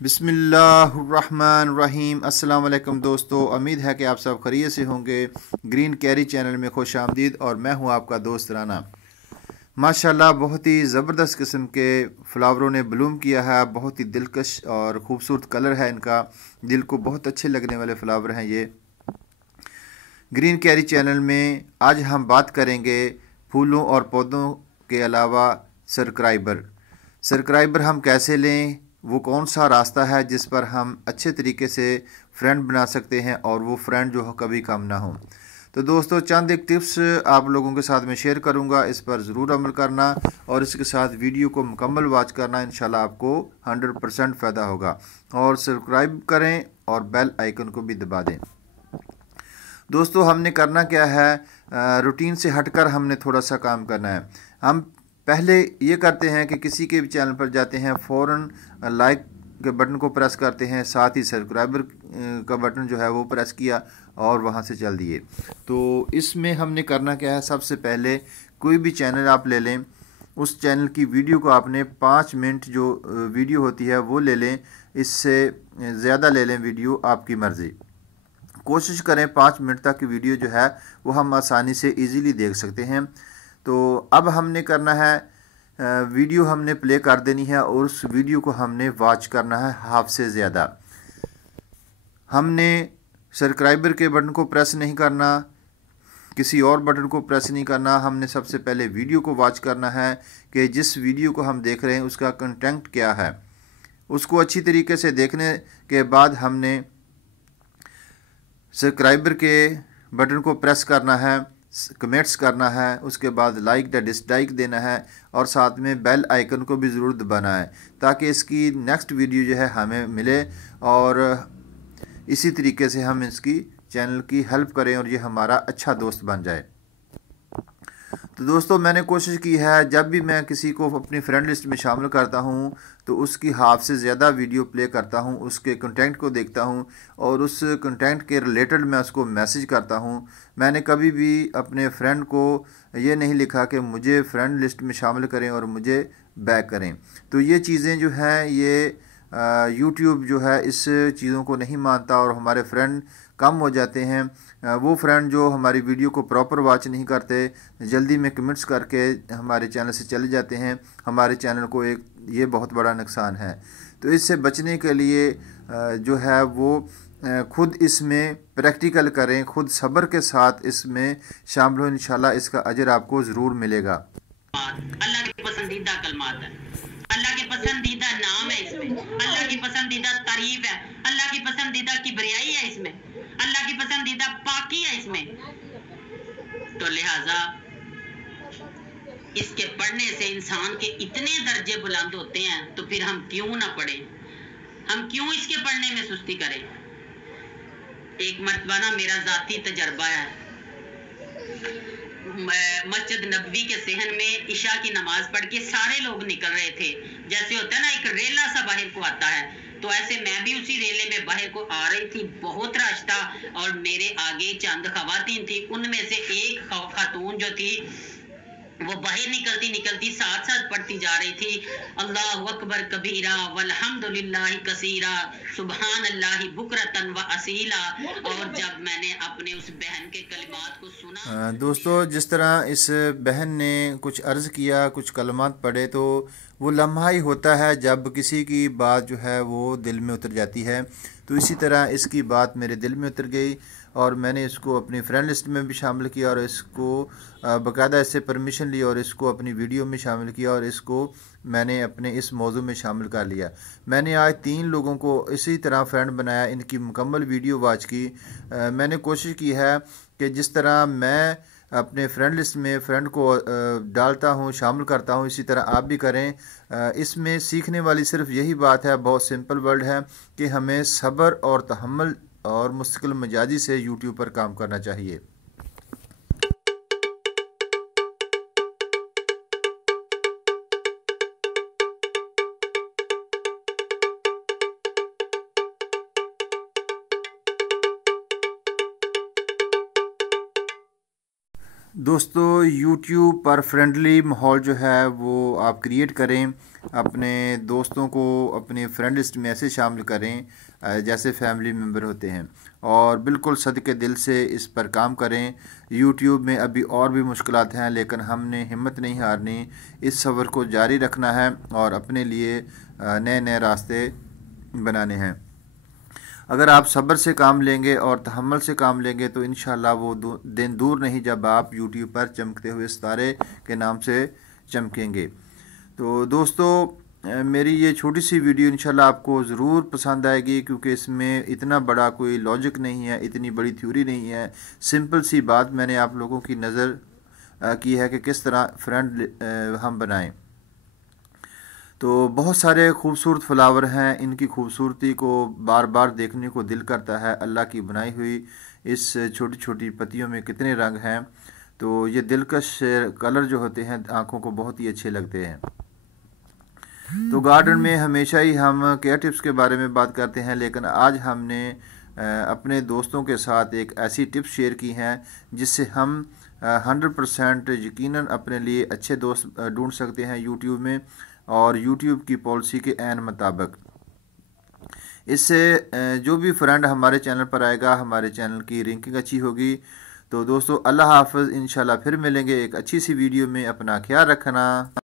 बिस्मिल्लाहिर्रहमानिर्रहीम। अस्सलाम वालेकुम दोस्तों, उम्मीद है कि आप सब खैरियत से होंगे। ग्रीन कैरी चैनल में खुश आमदीद। और मैं हूं आपका दोस्त राना। माशाल्लाह बहुत ही ज़बरदस्त किस्म के फ्लावरों ने ब्लूम किया है। बहुत ही दिलकश और ख़ूबसूरत कलर है इनका। दिल को बहुत अच्छे लगने वाले फ्लावर हैं ये। ग्रीन कैरी चैनल में आज हम बात करेंगे फूलों और पौधों के अलावा सब्सक्राइबर हम कैसे लें, वो कौन सा रास्ता है जिस पर हम अच्छे तरीके से फ्रेंड बना सकते हैं और वो फ्रेंड जो हो कभी कम ना हो। तो दोस्तों चंद एक टिप्स आप लोगों के साथ में शेयर करूंगा, इस पर ज़रूर अमल करना और इसके साथ वीडियो को मुकम्मल वॉच करना। इंशाल्लाह आपको 100% फ़ायदा होगा। और सब्सक्राइब करें और बेल आइकन को भी दबा दें। दोस्तों हमने करना क्या है, रूटीन से हटकर हमने थोड़ा सा काम करना है। हम पहले ये करते हैं कि किसी के भी चैनल पर जाते हैं, फ़ौरन लाइक के बटन को प्रेस करते हैं, साथ ही सब्सक्राइबर का बटन जो है वो प्रेस किया और वहाँ से चल दिए। तो इसमें हमने करना क्या है, सबसे पहले कोई भी चैनल आप ले लें, उस चैनल की वीडियो को आपने 5 मिनट जो वीडियो होती है वो ले लें। इससे ज़्यादा ले लें वीडियो, आपकी मर्ज़ी। कोशिश करें 5 मिनट तक की वीडियो जो है वो हम आसानी से इजीली देख सकते हैं। तो अब हमने करना है, वीडियो हमने प्ले कर देनी है और उस वीडियो को हमने वॉच करना है हाफ से ज़्यादा। हमने सब्सक्राइबर के बटन को प्रेस नहीं करना, किसी और बटन को प्रेस नहीं करना। हमने सबसे पहले वीडियो को वॉच करना है कि जिस वीडियो को हम देख रहे हैं उसका कंटेंट क्या है। उसको अच्छी तरीके से देखने के बाद हमने सब्सक्राइबर के बटन को प्रेस करना है, कमेंट्स करना है, उसके बाद लाइक या डिसलाइक देना है और साथ में बेल आइकन को भी ज़रूर दबाना है ताकि इसकी नेक्स्ट वीडियो जो है हमें मिले और इसी तरीके से हम इसकी चैनल की हेल्प करें और ये हमारा अच्छा दोस्त बन जाए। तो दोस्तों मैंने कोशिश की है, जब भी मैं किसी को अपनी फ्रेंड लिस्ट में शामिल करता हूँ तो उसकी हाफ से ज़्यादा वीडियो प्ले करता हूँ, उसके कंटेंट को देखता हूँ और उस कंटेंट के रिलेटेड मैं उसको मैसेज करता हूँ। मैंने कभी भी अपने फ्रेंड को ये नहीं लिखा कि मुझे फ्रेंड लिस्ट में शामिल करें और मुझे बैक करें। तो ये चीज़ें जो हैं ये यूट्यूब जो है इस चीज़ों को नहीं मानता और हमारे फ्रेंड कम हो जाते हैं। वो फ्रेंड जो हमारी वीडियो को प्रॉपर वॉच नहीं करते, जल्दी में कमेंट्स करके हमारे चैनल से चले जाते हैं, हमारे चैनल को एक ये बहुत बड़ा नुकसान है। तो इससे बचने के लिए जो है वो खुद इसमें प्रैक्टिकल करें, खुद सब्र के साथ इसमें शामिल हो। इंशाल्लाह इसका अजर आपको ज़रूर मिलेगा। अल्लाह की पसंदीदा कलमात है, अल्लाह के पसंदीदा नाम है, इसमें अल्लाह की पसंदीदा तारीफ है, अल्लाह की पसंदीदा किबरियाई है, इसमें अल्लाह की पसंदीदा पाकी है इसमें। तो लिहाजा इसके पढ़ने से इंसान के इतने दर्जे बुलंद होते हैं, तो फिर हम क्यों ना पढ़ें, हम क्यों इसके पढ़ने में सुस्ती करें। एक मर्तबा ना मेरा जाती तजर्बा है, मस्जिद नबवी के सहन में इशा की नमाज पढ़ के सारे लोग निकल रहे थे। जैसे होता है ना एक रेला सा बाहर को आता है, तो ऐसे मैं भी उसी रेले में बाहर को आ रही थी। बहुत रश था और मेरे आगे चंद खवातीन थी। उनमें से एक खातून जो थी वो बाहर निकलती निकलती साथ साथ पढ़ती जा रही थी, अल्लाहु अकबर कबीरा वल्हम्दुलिल्लाहि कसीरा सुबहान अल्लाह बुकरतन व असीला। और जब मैंने अपने उस बहन के कलिमात को सुना, दोस्तों जिस तरह इस बहन ने कुछ अर्ज़ किया, कुछ कलमात पढ़े, तो वो लम्हा ही होता है जब किसी की बात जो है वो दिल में उतर जाती है। तो इसी तरह इसकी बात मेरे दिल में उतर गई और मैंने इसको अपनी फ्रेंड लिस्ट में भी शामिल किया और इसको बाकायदा इससे परमिशन ली और इसको अपनी वीडियो में शामिल किया और इसको मैंने अपने इस मौजू में शामिल कर लिया। मैंने आज 3 लोगों को इसी तरह फ्रेंड बनाया, इनकी मुकम्मल वीडियो वॉच की। मैंने कोशिश की है कि जिस तरह मैं अपने फ्रेंड लिस्ट में फ्रेंड को डालता हूँ, शामिल करता हूँ, इसी तरह आप भी करें। इसमें सीखने वाली सिर्फ यही बात है, बहुत सिंपल वर्ड है कि हमें सब्र और तहम्मुल और मुस्तकिल मिजाजी से यूट्यूब पर काम करना चाहिए। दोस्तों यूट्यूब पर फ्रेंडली माहौल जो है वो आप क्रिएट करें, अपने दोस्तों को अपने फ्रेंड लिस्ट में ऐसे शामिल करें जैसे फैमिली मेम्बर होते हैं, और बिल्कुल सदके दिल से इस पर काम करें। यूट्यूब में अभी और भी मुश्किलात हैं, लेकिन हमने हिम्मत नहीं हारनी, इस सफ़र को जारी रखना है और अपने लिए नए नए रास्ते बनाने हैं। अगर आप सब्र से काम लेंगे और तहम्मुल से काम लेंगे तो इंशाल्लाह वो दिन दूर नहीं जब आप यूट्यूब पर चमकते हुए सितारे के नाम से चमकेंगे। तो दोस्तों मेरी ये छोटी सी वीडियो इंशाल्लाह आपको ज़रूर पसंद आएगी, क्योंकि इसमें इतना बड़ा कोई लॉजिक नहीं है, इतनी बड़ी थ्योरी नहीं है। सिंपल सी बात मैंने आप लोगों की नज़र की है कि किस तरह फ्रेंड हम बनाएं। तो बहुत सारे खूबसूरत फ्लावर हैं, इनकी खूबसूरती को बार बार देखने को दिल करता है। अल्लाह की बनाई हुई इस छोटी छोटी पत्तियों में कितने रंग हैं, तो ये दिलकश कलर जो होते हैं आँखों को बहुत ही अच्छे लगते हैं। तो गार्डन में हमेशा ही हम केयर टिप्स के बारे में बात करते हैं, लेकिन आज हमने अपने दोस्तों के साथ एक ऐसी टिप्स शेयर की हैं जिससे हम 100% यकीनन अपने लिए अच्छे दोस्त ढूंढ सकते हैं यूट्यूब में, और यूट्यूब की पॉलिसी के ऐन मुताबिक। इससे जो भी फ्रेंड हमारे चैनल पर आएगा, हमारे चैनल की रैंकिंग अच्छी होगी। तो दोस्तों अल्लाह हाफ़िज़, इंशाल्लाह फिर मिलेंगे एक अच्छी सी वीडियो में। अपना ख्याल रखना।